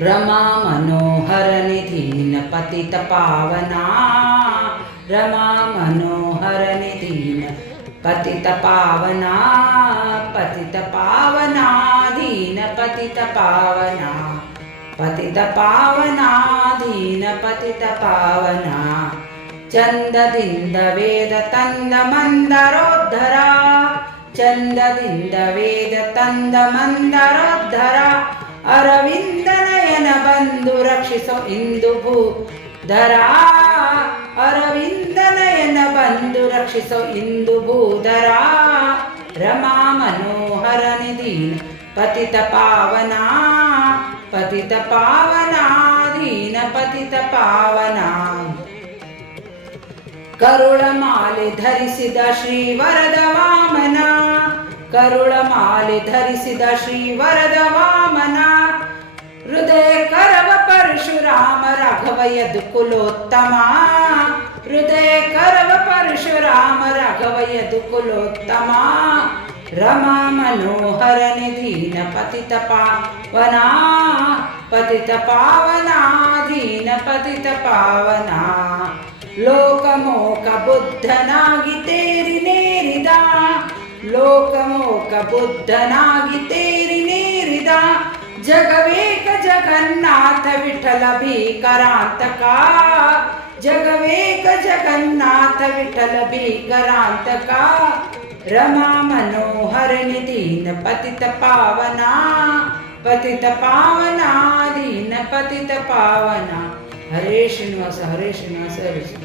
रमा मनोहर निधीन पतित पावना, रमा मनोहर निधीन पतित पावना, पतित पावना दीन पतित पावना, पतित पावना दीन पतित पावना. ಚಂದದಿಂದ ವೇದ ತಂದ ಮಂದರೋದ್ಧರ, ಚಂದದಿಂದ ವೇದ ತಂದ ಮಂದರೋದ್ಧರ, ಅರವಿಂದ ನಯನ ಬಂದು ರಕ್ಷಿಸೋ ಇಂದು ಭೂಧರ, ಅರವಿಂದ ನಯನ ಬಂದು ರಕ್ಷಿಸೋ ಇಂದು ಭೂಧರ. ರಮಾ ಮನೋಹರ ನಿಧೀನ ಪತಿತ ಪಾವನಾ, ಪತಿತ ಪಾವನಾ ದೀನ ಪತಿತ ಪಾವನಾ. ಕರುಳಮಾಲೆ ಧರಿಸಿದ ಶ್ರೀ ವರದ ವಾಮನ, ಕರುಳಮಾಲೆ ಧರಿಸಿದ ಶ್ರೀ ವರದ ವಾಮನ, ಹೃದಯ ಕರವ ಪರಶುರಾಮ ರಾಘವ ಯದುಕುಲೋತ್ತಮ, ಹೃದಯ ಕರವ ಪರಶುರಾಮ ರಾಘವ ಯದುಕುಲೋತ್ತಮ. ರಮಾ ಮನೋಹರ ನಿಧೀನ ಪತಿತ ಪಾವನಾ, ಪತಿತ ಪಾವನಾ ದೀನ ಪತಿತ ಪಾವನಾ. ಲೋಕಮೋಕ ಬುದ್ಧನಾಗಿ ತೇರಿ ನೇರಿದ, ಲೋಕಮೋಕ ಬುದ್ಧನಾಗಿ ತೇರಿ ನೇರಿದ, ಜಗವೇಕ ಜಗನ್ನಾಥ ವಿಠಲ ಭೀಕರಾಂತಕ, ಜಗವೇಕ ಜಗನ್ನಾಥ ವಿಠಲ ಭೀಕರಾಂತಕ. ರಮಾ ಮನೋಹರ ನಿಧೀನ ಪತಿತ ಪಾವನಾ, ಪತಿತ ಪಾವನಾ ದೀನ ಪತಿತ ಪಾವನಾ. ಹರೇ ಶ್ರೀನಿವಾಸ ಹರೇ ಶ್ರೀನಿವಾಸ ಹರೇ ಶ್ರೀನಿವಾಸ.